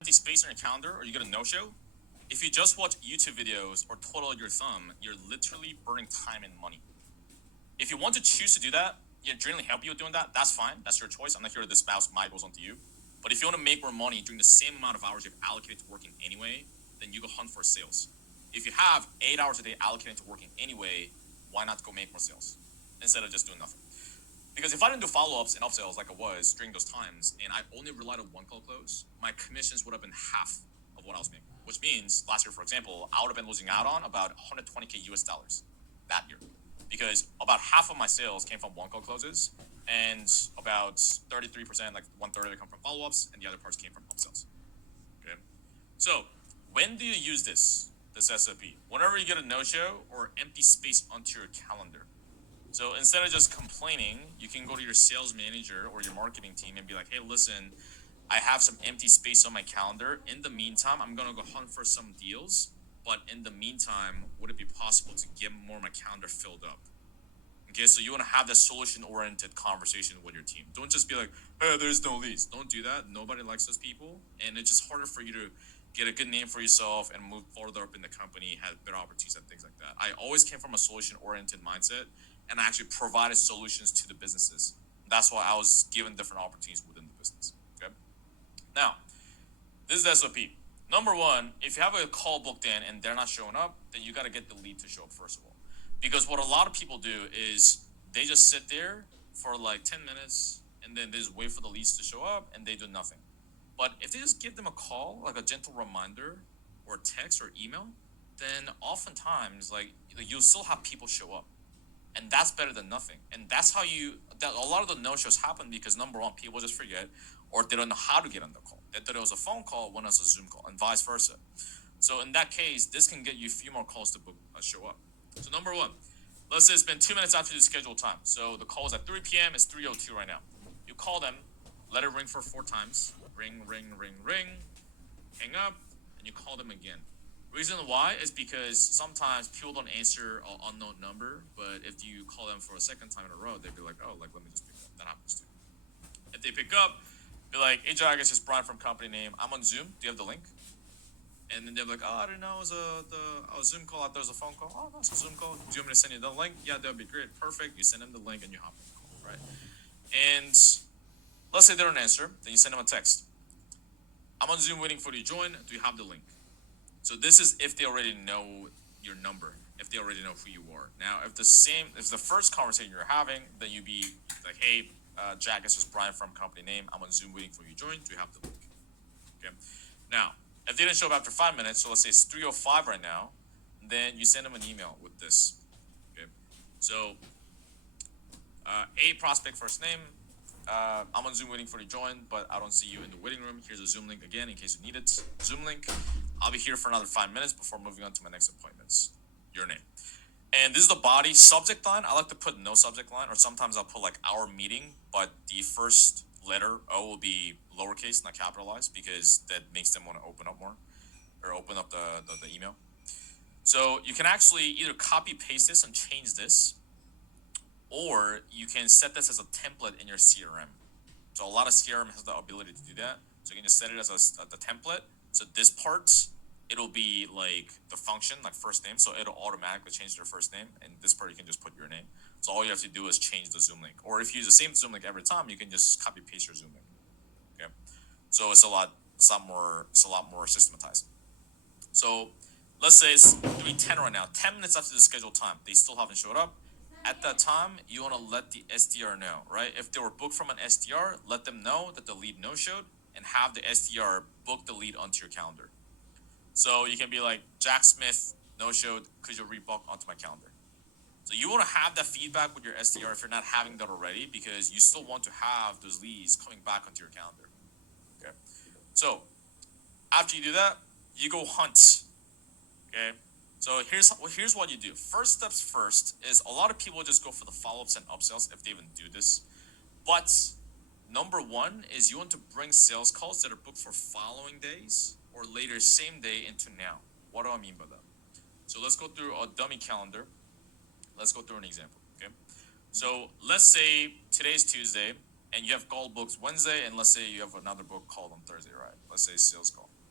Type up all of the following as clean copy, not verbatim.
empty space on your calendar or you get a no-show, if you just watch YouTube videos or twiddle your thumb, you're literally burning time and money. If you want to choose to do that, you generally help you with doing that. That's fine. That's your choice. I'm not here to espouse my goals onto you. But if you want to make more money during the same amount of hours you've allocated to working anyway, then you go hunt for sales. If you have 8 hours a day allocated to working anyway, why not go make more sales instead of just doing nothing? Because if I didn't do follow-ups and upsells like I was during those times, and I only relied on one call close, my commissions would have been half of what I was making. Which means last year, for example, I would have been losing out on about 120K US dollars that year, because about half of my sales came from one call closes, and about 33%, like one third of it, come from follow-ups, and the other parts came from upsells. Okay, so when do you use this SOP? Whenever you get a no-show or empty space onto your calendar. So instead of just complaining, you can go to your sales manager or your marketing team and be like, hey, listen, I have some empty space on my calendar. In the meantime, I'm going to go hunt for some deals. But in the meantime, would it be possible to get more of my calendar filled up? Okay, so you want to have that solution-oriented conversation with your team. Don't just be like, hey, there's no leads. Don't do that. Nobody likes those people. And it's just harder for you to get a good name for yourself and move further up in the company, have better opportunities and things like that. I always came from a solution-oriented mindset, and I actually provided solutions to the businesses. That's why I was given different opportunities within the business. Okay. Now, this is the SOP. Number one, if you have a call booked in and they're not showing up, then you got to get the lead to show up first of all. Because what a lot of people do is they just sit there for like 10 minutes and then they just wait for the leads to show up and they do nothing. But if they just give them a call, like a gentle reminder or text or email, then oftentimes like you'll still have people show up, and that's better than nothing. And that's how that a lot of the no-shows happen because number one, people just forget, or they don't know how to get on the call. They thought it was a phone call when it's a Zoom call, and vice versa. So in that case, this can get you a few more calls to book show up. So number one, let's say it's been 2 minutes after the scheduled time. So the call is at 3 p.m. It's 3:02 right now. You call them, let it ring for 4 times. Ring, ring, ring, ring. Hang up, and you call them again. Reason why is because sometimes people don't answer an unknown number, but if you call them for a second time in a row, they'd be like, oh, like let me just pick up. That happens too. If they pick up, be like, hey Jack, it's just Brian from company name. I'm on Zoom. Do you have the link? And then they're like, oh, I don't know, it was a Zoom call. I thought it was a phone call. Oh, no, it's a Zoom call. Do you want me to send you the link? Yeah, that would be great. Perfect. You send them the link and you hop on the call, right? And let's say they don't answer, then you send them a text. I'm on Zoom waiting for you to join. Do you have the link? So this is if they already know your number, if they already know who you are. Now, if the first conversation you're having, then you'd be like, hey, Jack, this is Brian from company name. I'm on Zoom waiting for you to join. Do you have the link? Okay. Now, if they didn't show up after 5 minutes, so let's say it's 3:05 right now, then you send them an email with this. Okay. So, A prospect first name. I'm on Zoom waiting for you to join, but I don't see you in the waiting room. Here's a Zoom link again in case you need it. Zoom link. I'll be here for another 5 minutes before moving on to my next appointments. Your name. And this is the body subject line. I like to put no subject line, or sometimes I'll put like our meeting, but the first letter O will be lowercase, not capitalized, because that makes them want to open up more or open up the email. So you can actually either copy paste this and change this, or you can set this as a template in your CRM. So a lot of CRM has the ability to do that. So you can just set it as the template. So this part, it'll be like the function, like first name. So it'll automatically change their first name. And this part, you can just put your name. So all you have to do is change the Zoom link. Or if you use the same Zoom link every time, you can just copy paste your Zoom link. Okay. So it's a lot more systematized. So let's say it's 3:10 right now. 10 minutes after the scheduled time, they still haven't showed up. At that time, you want to let the SDR know, right? If they were booked from an SDR, let them know that the lead no-showed and have the SDR book the lead onto your calendar. So you can be like, Jack Smith no-showed, could you rebook onto my calendar? So you want to have that feedback with your SDR if you're not having that already, because you still want to have those leads coming back onto your calendar. Okay. So after you do that, you go hunt. Okay. So here's what you do. First steps first is a lot of people just go for the follow-ups and upsells if they even do this. But number one is you want to bring sales calls that are booked for following days or later same day into now. What do I mean by that? So let's go through a dummy calendar. Let's go through an example. Okay. So let's say today's Tuesday and you have call booked Wednesday, and let's say you have another book called on Thursday, right? Let's say sales call.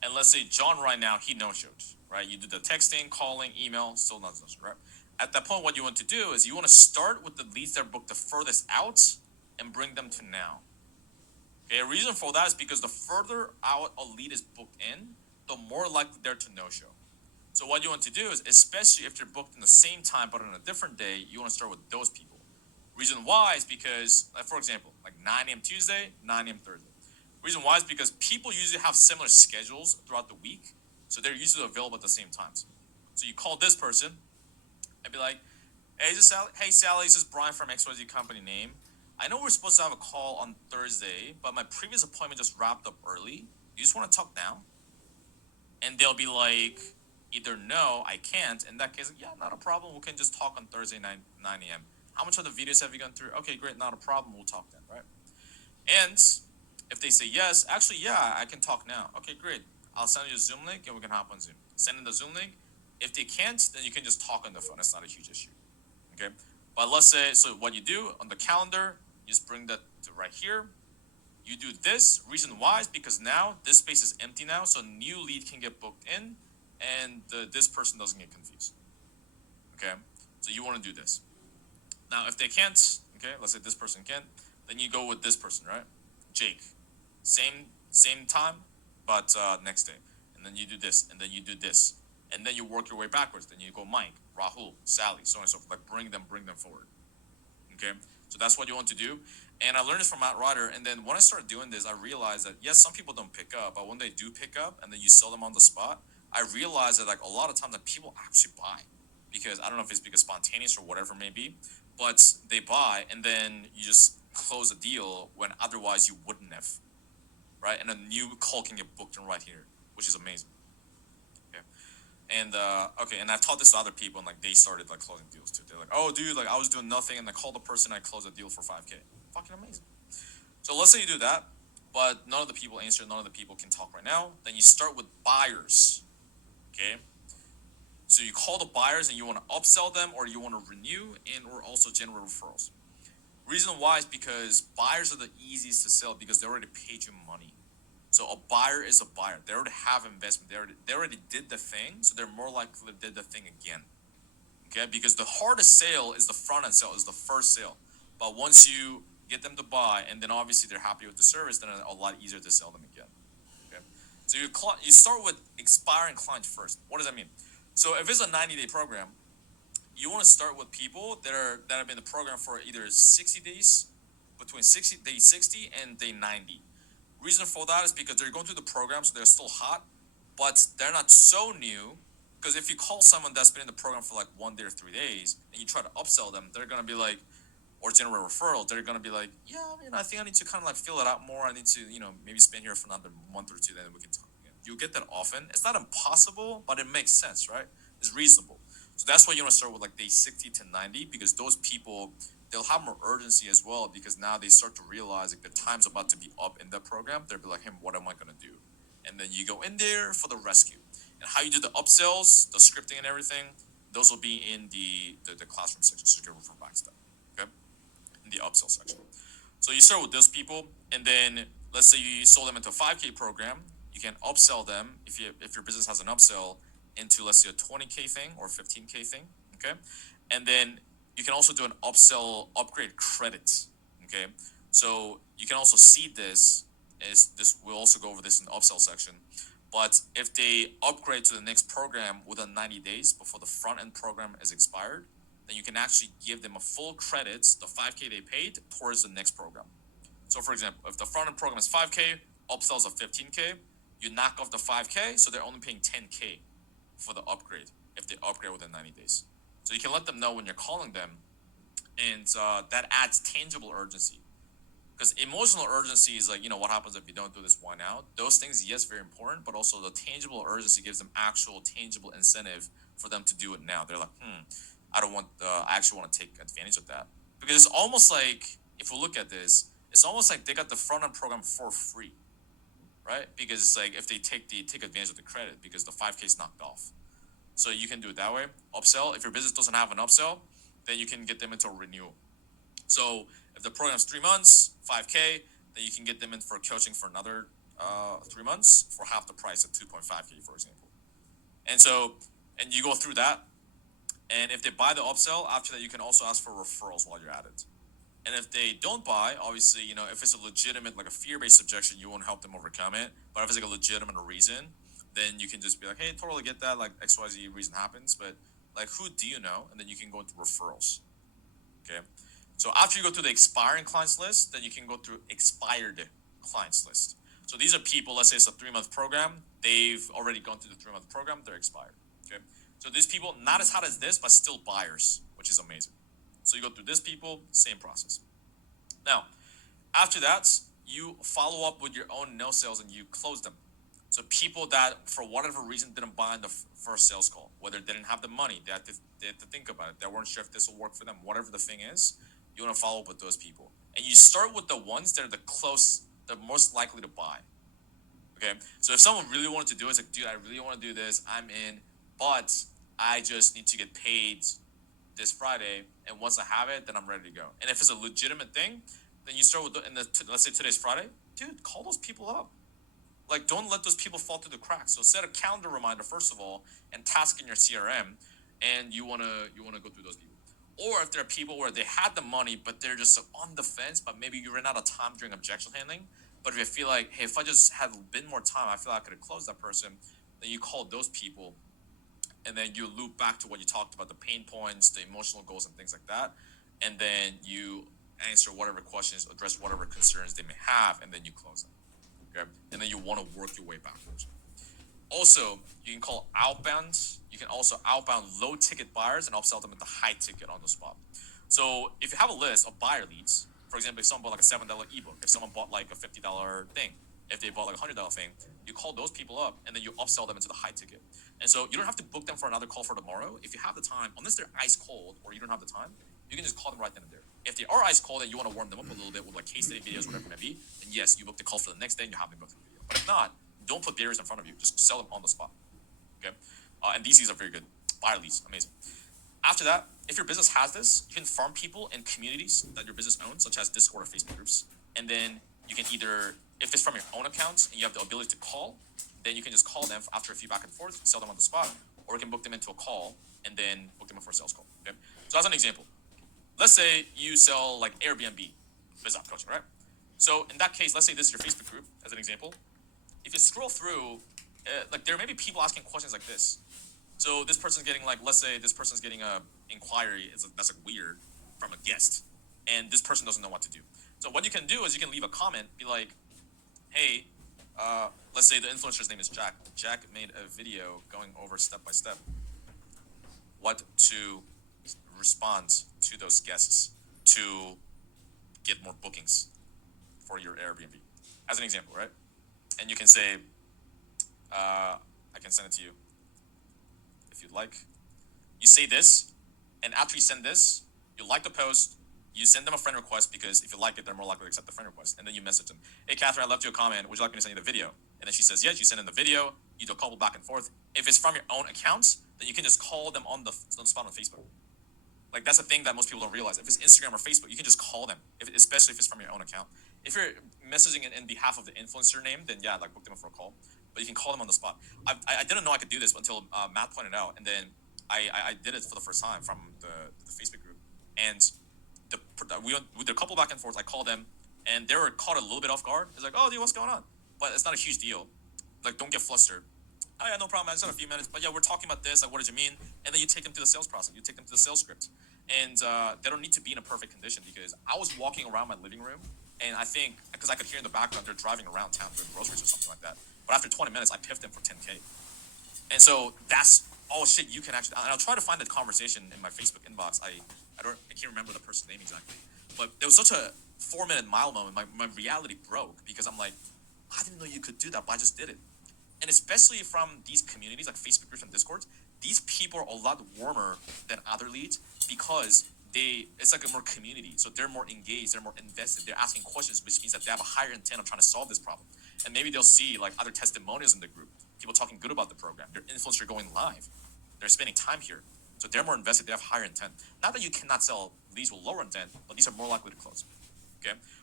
And let's say John right now, he no-showed, right? You do the texting, calling, email, still not no-show, right? At that point, what you want to do is you want to start with the leads that are booked the furthest out and bring them to now. Okay, a reason for that is because the further out a lead is booked in, the more likely they're to no-show. So what you want to do is, especially if they're booked in the same time but on a different day, you want to start with those people. Reason why is because, like, for example, like 9 a.m. Tuesday, 9 a.m. Thursday. Reason why is because people usually have similar schedules throughout the week, so they're usually available at the same times. So you call this person and be like, "Hey, this Sally. Hey, Sally. This is Brian from XYZ company name. I know we're supposed to have a call on Thursday, but my previous appointment just wrapped up early. You just want to talk now?" And they'll be like, either no, I can't. In that case, yeah, not a problem. We can just talk on Thursday 9 a.m. How much of the videos have you gone through? Okay, great, not a problem. We'll talk then, right? And if they say yes, actually, yeah, I can talk now. Okay, great. I'll send you a Zoom link and we can hop on Zoom. Send in the Zoom link. If they can't, then you can just talk on the phone. It's not a huge issue. Okay? But let's say, so what you do on the calendar, you just bring that to right here. You do this. Reason why is because now this space is empty now, so a new lead can get booked in, and this person doesn't get confused. Okay? So you want to do this. Now, if they can't, okay, let's say this person can't, then you go with this person, right? Jake. Same time, but next day. And then you do this, and then you do this. And then you work your way backwards. Then you go Mike, Rahul, Sally, so on and so forth. Like bring them forward. Okay? So that's what you want to do. And I learned this from Matt Ryder. And then when I started doing this, I realized that yes, some people don't pick up, but when they do pick up and then you sell them on the spot, I realized that like a lot of times that people actually buy. Because I don't know if it's because spontaneous or whatever it may be, but they buy and then you just close a deal when otherwise you wouldn't have. Right? And a new call can get booked in right here, which is amazing. Okay. And okay, and I've taught this to other people, and like they started like closing deals too. They're like, "Oh, dude, like I was doing nothing, and I called the person, and I closed a deal for 5K. Fucking amazing." So let's say you do that, but none of the people answer, none of the people can talk right now. Then you start with buyers. Okay. So you call the buyers, and you want to upsell them, or you want to renew, and or also generate referrals. Reason why is because buyers are the easiest to sell because they already paid you money. So a buyer is a buyer. They already have investment. They already did the thing, so they're more likely to did the thing again. Okay, because the hardest sale is the front end sale, is the first sale. But once you get them to buy, and then obviously they're happy with the service, then it's a lot easier to sell them again. Okay, so you start with expiring clients first. What does that mean? So if it's a 90-day program, you want to start with people that have been in the program for either 60 days, between day 60 and day 90. Reason for that is because they're going through the program, so they're still hot, but they're not so new. Because if you call someone that's been in the program for like 1 day or 3 days, and you try to upsell them, they're gonna be like, or generate referral, they're gonna be like, yeah, I think I need to kind of like fill it out more. I need to, maybe spend here for another month or two, then we can talk again. You get that often. It's not impossible, but it makes sense, right? It's reasonable. So that's why you want to start with like day 60 to 90, because those people, they'll have more urgency as well, because now they start to realize like the time's about to be up in the program. They'll be like, hey, what am I gonna do? And then you go in there for the rescue. And how you do the upsells, the scripting and everything, those will be in the classroom section, so you can refer back to that. Okay? In the upsell section. So you start with those people, and then let's say you sold them into a 5K program, you can upsell them if your business has an upsell into, let's say, a 20K thing or 15K thing. Okay? And then you can also do an upsell upgrade credit. Okay? So you can also see this is this, we'll also go over this in the upsell section. But if they upgrade to the next program within 90 days before the front end program is expired, then you can actually give them a full credits, the 5K they paid, towards the next program. So for example, if the front end program is 5K, upsells of 15K, you knock off the 5K, so they're only paying 10K for the upgrade if they upgrade within 90 days. So you can let them know when you're calling them, and that adds tangible urgency. Because emotional urgency is like, what happens if you don't do this, why now? Those things, yes, very important, but also the tangible urgency gives them actual tangible incentive for them to do it now. They're like, I actually want to take advantage of that. Because it's almost like, if we look at this, it's almost like they got the front end program for free, right? Because it's like if they take advantage of the credit because the 5K is knocked off. So you can do it that way. Upsell, if your business doesn't have an upsell, then you can get them into a renewal. So if the program's 3 months, 5K, then you can get them in for coaching for another 3 months for half the price at 2.5K, for example. And so, and you go through that, and if they buy the upsell, after that, you can also ask for referrals while you're at it. And if they don't buy, obviously, if it's a legitimate, like a fear-based objection, you won't help them overcome it. But if it's like a legitimate reason, then you can just be like, hey, totally get that, like XYZ reason happens, but like who do you know? And then you can go into referrals. Okay. So after you go through the expiring clients list, then you can go through expired clients list. So these are people, let's say it's a 3-month program, they've already gone through the 3-month program, they're expired. Okay. So these people, not as hot as this, but still buyers, which is amazing. So you go through this people, same process. Now, after that, you follow up with your own no sales and you close them. So people that, for whatever reason, didn't buy in the first sales call, whether they didn't have the money, they had to think about it, they weren't sure if this will work for them, whatever the thing is, you want to follow up with those people. And you start with the ones that are the most likely to buy. Okay, so if someone really wanted to do it, it's like, dude, I really want to do this, I'm in, but I just need to get paid this Friday, and once I have it, then I'm ready to go. And if it's a legitimate thing, then you start with, let's say today's Friday, dude, call those people up. Like, don't let those people fall through the cracks. So set a calendar reminder first of all, and task in your CRM, and you wanna go through those people. Or if there are people where they had the money, but they're just on the fence, but maybe you ran out of time during objection handling. But if you feel like, hey, if I just had a bit more time, I feel like I could have closed that person, then you call those people, and then you loop back to what you talked about, the pain points, the emotional goals, and things like that. And then you answer whatever questions, address whatever concerns they may have, and then you close them. Okay? And then you want to work your way backwards. Also, you can call outbound. You can also outbound low ticket buyers and upsell them at the high ticket on the spot. So if you have a list of buyer leads, for example, if someone bought like a $7 ebook, if someone bought like a $50 thing, if they bought like a $100 thing, you call those people up and then you upsell them into the high ticket. And so you don't have to book them for another call for tomorrow. If you have the time, unless they're ice cold or you don't have the time, you can just call them right then and there. If they are ice cold and you want to warm them up a little bit with like case study videos, whatever it may be, then yes, you book the call for the next day and you have them go through the video. But if not, don't put barriers in front of you. Just sell them on the spot. Okay? And these leads are very good. Buyer leads, amazing. After that, if your business has this, you can farm people in communities that your business owns, such as Discord or Facebook groups. And then you can either, if it's from your own account and you have the ability to call, then you can just call them after a few back and forth, sell them on the spot, or you can book them into a call and then book them in for a sales call. Okay? So as an example, let's say you sell like Airbnb business coaching, right? So in that case, let's say this is your Facebook group as an example. If you scroll through, like there may be people asking questions like this. So this person's getting like, let's say this person's getting a inquiry, that's like weird, from a guest, and this person doesn't know what to do. So what you can do is you can leave a comment, be like, hey, let's say the influencer's name is Jack. Jack made a video going over step by step what to respond to those guests to get more bookings for your Airbnb, as an example, right? And you can say, I can send it to you if you'd like. You say this, and after you send this, you like the post, you send them a friend request because if you like it, they're more likely to accept the friend request. And then you message them, hey, Catherine, I left you a comment. Would you like me to send you the video? And then she says, yes, you send in the video. You do a couple back and forth. If it's from your own account, then you can just call them on the spot on Facebook. Like, that's a thing that most people don't realize. If it's Instagram or Facebook, you can just call them, especially if it's from your own account. If you're messaging in behalf of the influencer name, then yeah, like book them up for a call. But you can call them on the spot. I didn't know I could do this until Matt pointed out, and then I did it for the first time from the Facebook group. And we did a couple back and forth. I called them, and they were caught a little bit off guard. It's like, oh, dude, what's going on? But it's not a huge deal. Like, don't get flustered. Oh, yeah, no problem. I just had a few minutes. But yeah, we're talking about this. Like, what did you mean? And then you take them to the sales process. You take them to the sales script. And they don't need to be in a perfect condition because I was walking around my living room, and I think, because I could hear in the background, they're driving around town doing groceries or something like that. But after 20 minutes, I piffed them for 10K. And so that's, oh shit, you can actually, and I'll try to find that conversation in my Facebook inbox. I can't remember the person's name exactly. But there was such a 4-minute mile moment. My reality broke because I'm like, I didn't know you could do that, but I just did it. And especially from these communities like Facebook groups and Discords, these people are a lot warmer than other leads because it's like a more community. So they're more engaged, they're more invested, they're asking questions, which means that they have a higher intent of trying to solve this problem. And maybe they'll see like other testimonials in the group, people talking good about the program, their influencer going live, they're spending time here. So they're more invested, they have higher intent. Not that you cannot sell leads with lower intent, but these are more likely to close. Okay?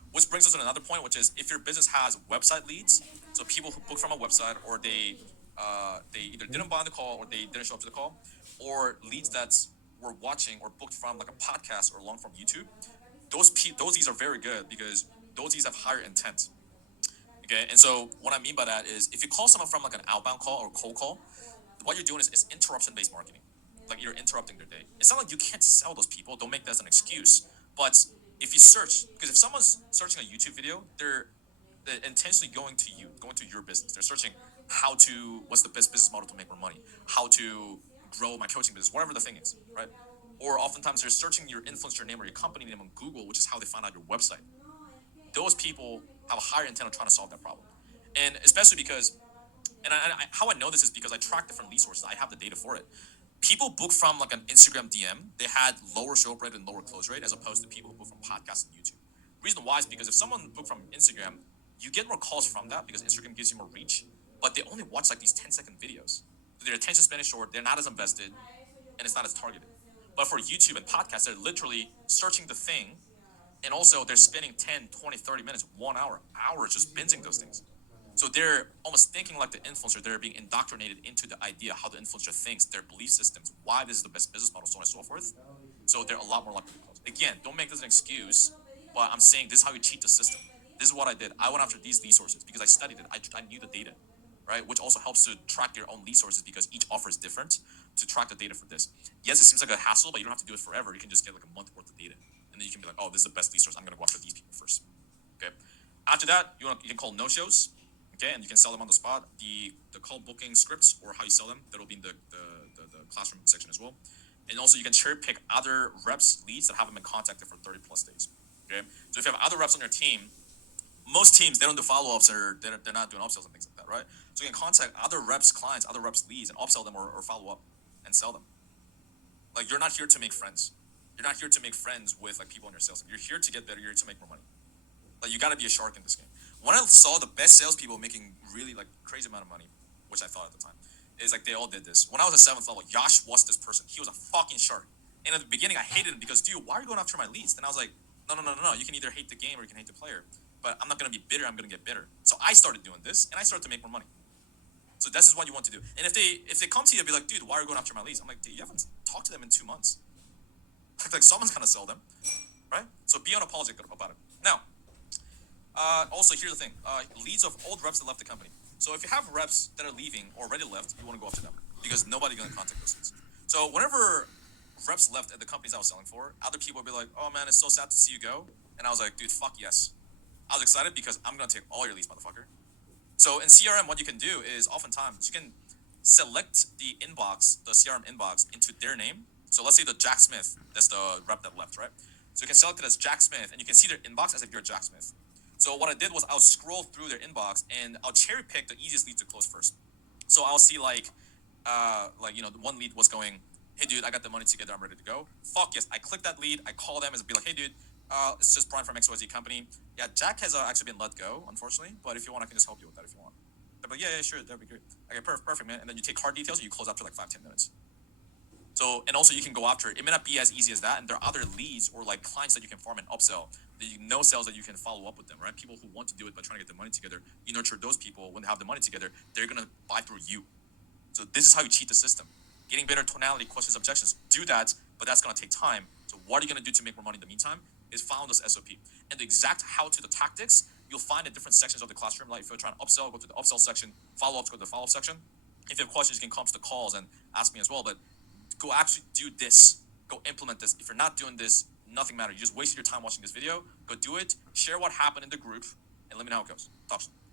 Which brings us to another point, which is if your business has website leads, so people who book from a website, or they either didn't buy on the call or they didn't show up to the call, or leads that were watching or booked from like a podcast or long form YouTube. Those leads are very good because those leads have higher intent. Okay, and so what I mean by that is if you call someone from like an outbound call or cold call, what you're doing is interruption based marketing. Like you're interrupting their day. It's not like you can't sell those people. Don't make that as an excuse. But if you search, because if someone's searching a YouTube video, they're intentionally going to you, going to your business. They're searching what's the best business model to make more money, how to grow my coaching business, whatever the thing is, right? Or oftentimes they're searching your influencer name or your company name on Google, which is how they find out your website. Those people have a higher intent of trying to solve that problem. And especially because, how I know this is because I track different lead sources. I have the data for it. People book from like an Instagram DM, they had lower show up rate and lower close rate as opposed to people who book from podcasts and YouTube. Reason why is because if someone booked from Instagram, you get more calls from that because Instagram gives you more reach, but they only watch like these 10-second videos. So their attention span is short, they're not as invested, and it's not as targeted. But for YouTube and podcasts, they're literally searching the thing, and also they're spending 10, 20, 30 minutes, 1 hour, hours just binging those things. So they're almost thinking like the influencer. They're being indoctrinated into the idea how the influencer thinks, their belief systems, why this is the best business model, so on and so forth. So they're a lot more likely to close. Again, don't make this an excuse, but I'm saying this is how you cheat the system. This is what I did. I went after these lead sources because I studied it. I knew the data, right? Which also helps to track your own lead sources because each offer is different to track the data for this. Yes, it seems like a hassle, but you don't have to do it forever. You can just get like a month worth of data. And then you can be like, oh, this is the best lead source. I'm going to go after these people first. Okay. After that, you can call no-shows. Okay, and you can sell them on the spot. The call booking scripts or how you sell them, that'll be in the classroom section as well. And also you can cherry pick other reps leads that haven't been contacted for 30 plus days. Okay, so if you have other reps on your team, most teams they don't do follow-ups or they're not doing upsells and things like that, right? So you can contact other reps clients, other reps leads and upsell them or follow up and sell them. Like you're not here to make friends. You're not here to make friends with like people on your sales team. You're here to get better. You're here to make more money. Like you got to be a shark in this game. When I saw the best salespeople making really like crazy amount of money, which I thought at the time, is like they all did this. When I was at 7th level, Yash was this person. He was a fucking shark. And at the beginning, I hated him because, dude, why are you going after my leads? Then I was like, no. You can either hate the game or you can hate the player. But I'm not gonna be bitter. I'm gonna get better. So I started doing this, and I started to make more money. So this is what you want to do. And if they come to you and be like, dude, why are you going after my leads? I'm like, dude, you haven't talked to them in 2 months. Like someone's gonna sell them, right? So be unapologetic about it. Now, also, here's the thing. Leads of old reps that left the company. So if you have reps that are leaving or already left, you want to go after them because nobody's going to contact those leads. So whenever reps left at the companies I was selling for, other people would be like, oh man, it's so sad to see you go. And I was like, dude, fuck yes. I was excited because I'm going to take all your leads, motherfucker. So in CRM, what you can do is oftentimes you can select the inbox, the CRM inbox into their name. So let's say the Jack Smith, that's the rep that left, right? So you can select it as Jack Smith and you can see their inbox as if you're Jack Smith. So what I did was I'll scroll through their inbox and I'll cherry pick the easiest lead to close first. So I'll see like the one lead was going, hey dude, I got the money together, I'm ready to go. Fuck yes, I click that lead, I call them and be like, hey dude, it's just Brian from XYZ company. Yeah, Jack has actually been let go, unfortunately, but if you want, I can just help you with that if you want. They're like, yeah, sure, that'd be great. Okay, perfect, man. And then you take card details and you close after like 5-10 minutes. So, and also you can go after it. It may not be as easy as that, and there are other leads or like clients that you can farm and upsell. No sales that you can follow up with them, right? People who want to do it by trying to get the money together. You nurture those people. When they have the money together, they're gonna buy through you. So this is how you cheat the system. Getting better tonality, questions, objections. Do that, but that's gonna take time. So what are you gonna do to make more money in the meantime? Is follow this SOP. And the exact how to, the tactics, you'll find in different sections of the classroom. Like if you're trying to upsell, go to the upsell section. Follow-ups, go to the follow-up section. If you have questions, you can come to the calls and ask me as well. But go actually do this. Go implement this. If you're not doing this, nothing matters. You just wasted your time watching this video. Go do it. Share what happened in the group, and let me know how it goes. Talk soon.